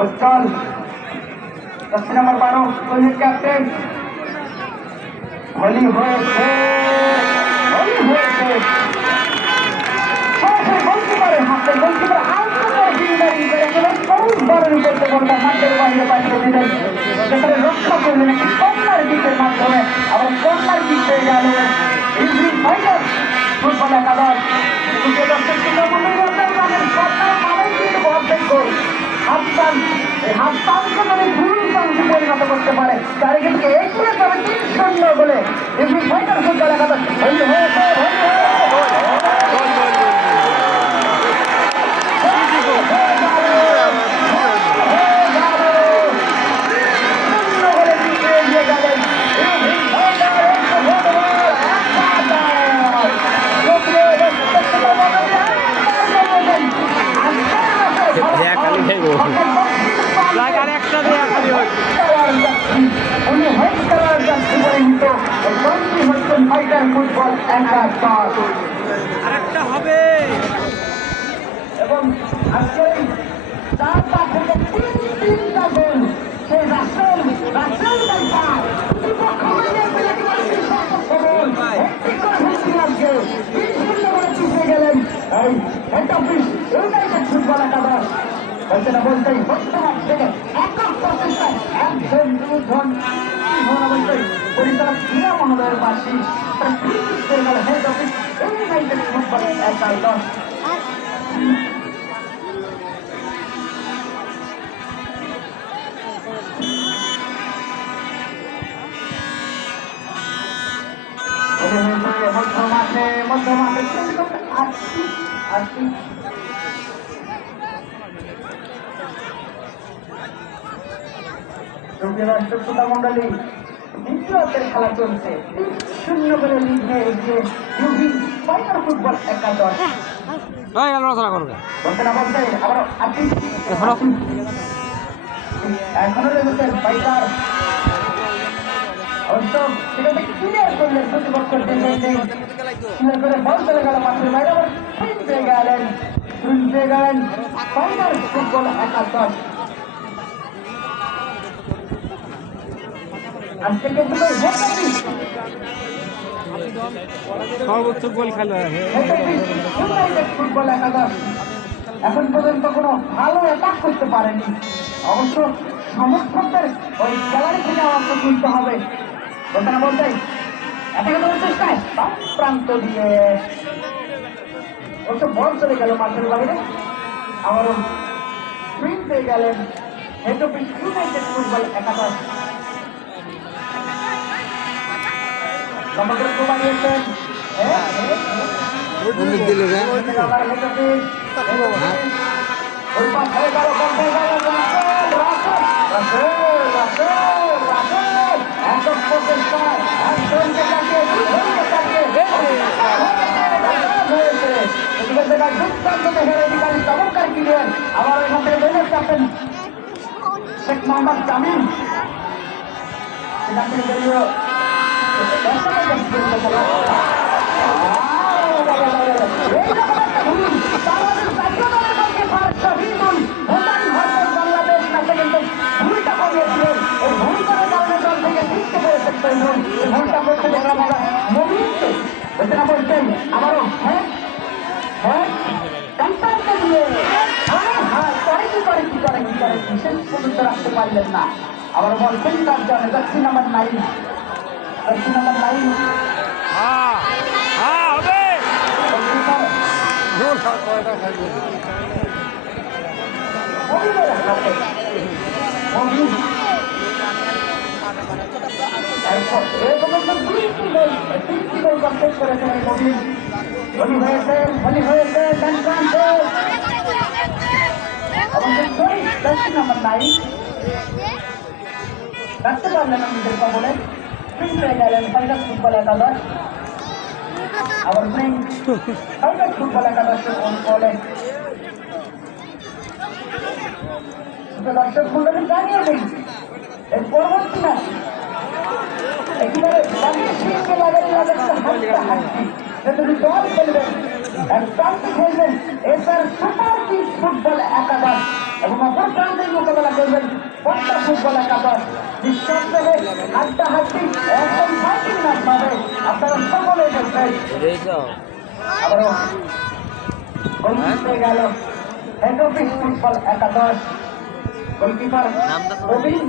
উজ্জ্বল 10 নম্বর 12 শহীদ captain Holi হয়েছে গোলকিপারের হাতে goalkeeper মাঠের বাইরে পাঠিয়ে দিলেন সেখানে রক্ষা করলেন একটি কর্নার কিকের মাধ্যমে আবার কর্নার কিক পেয়ে গেল ইভনিং ফাইনাল ফুটবল একাদশ পরিণত করতে পারে তারা কিন্তু এগিয়ে যাবে 3-0 বলে ইভনিং ফাইনাল ফুটবল একাদশ ফুটবল আরেকটা হবে এবং আজকে সেই রাসেল গেলেন ফুটবল একাদশ বলতে না বলতেই বর্তমান থেকে একক প্রচেষ্টায় একজন দুজন অবশ্যই পরিচালক ক্রীড়া মহোদয়ের পাশে হেড অফিস ইউনাইটেড ফুটবল একাদশ মধ্যমাঠে আসছি রাষ্ট্রপতি মন্ডলী দ্বিতীয়তের খেলা চলছে 3-0 বলে লিড নিয়ে এগিয়ে ইউভি ফাইনাল ফুটবল একাদশ বলতে না বলতে আবার এখনো রয়েছেন বাইকার অবশ্য সেটাতে ক্লিয়ার করলেন প্রতিপক্ষের ক্লিয়ার করে বল চলে গেল মাঠের বাইরে আবার পেয়ে গেলেন ফাইনাল ফুটবল একাদশ সর্বোচ্চ গোল খেলা ফুটবল একাদশ এখন পর্যন্ত কোনো ভালো অ্যাটাক করতে পারেনি অবশ্য সমর্থকদের ওই গ্যালারি থেকে আমাকে তুলতে হবে বলতে না বলতে অ্যাটাকে দেওয়ার চেষ্টায় প্রান্ত দিয়ে অবশ্য বল চলে গেল মাঠের বাইরে আবারও সুইং পেয়ে গেলেন হেড অফ ইউনাইটেড ফুটবল একাদশ সমগ্র বানিয়েছেন চমৎকার ক্লিয়ার আবার ওইখান থেকে বেরিয়ে যাচ্ছেন শেখ মোহাম্মদ জামিন সেখান থেকে বেরিয়ে আবারও রাখতে পারলেন না আবার বলছেন তার জন্য দক্ষিণ নাম্বার 9 রাখতে পারলেন নিজের কবলে পেয়ে গেলেন ফাইনাল ফুটবল একাদশ আবার ফাইনাল ফুটবল একাদশের অনুকূলে দর্শক মন্ডলী জানিয়ে দিন এর পরবর্তী ম্যাচ একেবারে যদি দল খেলবেন প্রান্তে খেলবেন এসআর সুপার কিংস ফুটবল একাদশ এবং অপর প্রান্তের মোকাবেলা ফুটবল একাদশ নিঃসন্দেহে হাড্ডাহাড্ডি একদম ফাইটিং ম্যাচ পাবে আপনারা সকলে দেখবেন আবারও গোল হয়ে গেল হেড অফিস ফুটবল একাদশ গোলকিপার রবীন